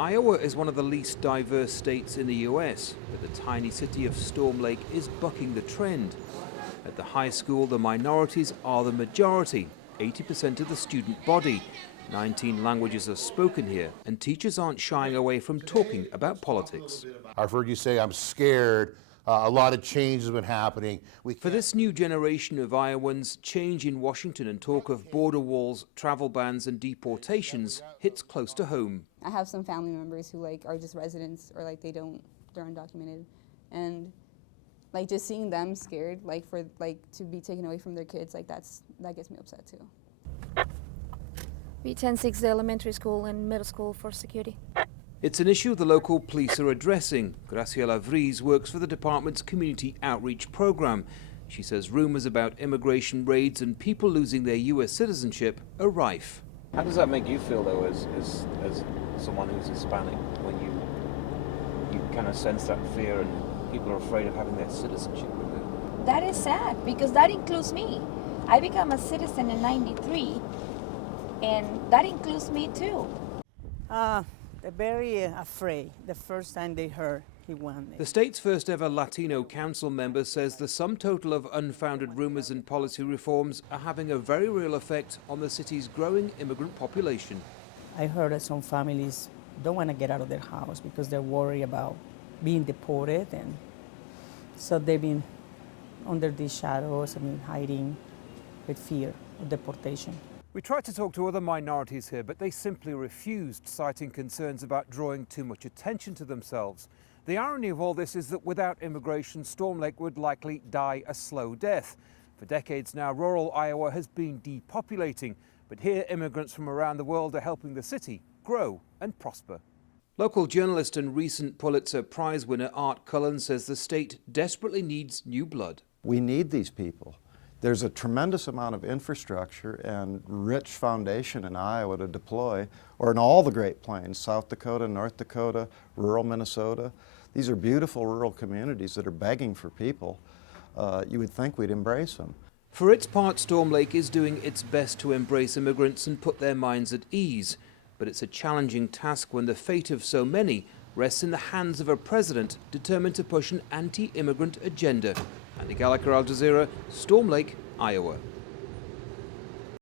Iowa is one of the least diverse states in the US, but the tiny city of Storm Lake is bucking the trend. At the high school, the minorities are the majority, 80% of the student body. 19 languages are spoken here, and teachers aren't shying away from talking about politics. I've heard you say, I'm scared. A lot of change has been happening. For this new generation of Iowans, change in Washington and talk of border walls, travel bans and deportations hits close to home. I have some family members who are just residents or they're undocumented, and just seeing them scared to be taken away from their kids, that gets me upset too. We attend 6 elementary school and middle school for security. It's an issue the local police are addressing. Graciela Vries works for the department's community outreach program. She says rumors about immigration raids and people losing their US citizenship are rife. How does that make you feel, though, as someone who's Hispanic, when you kind of sense that fear and people are afraid of having their citizenship removed? That is sad, because that includes me. I became a citizen in '93, and that includes me too. They're very afraid the first time they heard he won it. The state's first ever Latino council member says the sum total of unfounded rumors and policy reforms are having a very real effect on the city's growing immigrant population. I heard that some families don't want to get out of their house because they're worried about being deported, and so they've been under these shadows, hiding with fear of deportation. We tried to talk to other minorities here, but they simply refused, citing concerns about drawing too much attention to themselves. The irony of all this is that without immigration, Storm Lake would likely die a slow death. For decades now, rural Iowa has been depopulating, but here immigrants from around the world are helping the city grow and prosper. Local journalist and recent Pulitzer Prize winner Art Cullen says the state desperately needs new blood. We need these people. There's a tremendous amount of infrastructure and rich foundation in Iowa to deploy, or in all the Great Plains, South Dakota, North Dakota, rural Minnesota. These are beautiful rural communities that are begging for people. You would think we'd embrace them. For its part, Storm Lake is doing its best to embrace immigrants and put their minds at ease. But it's a challenging task when the fate of so many rests in the hands of a president determined to push an anti-immigrant agenda. Andy Gallagher, Al Jazeera, Storm Lake, Iowa.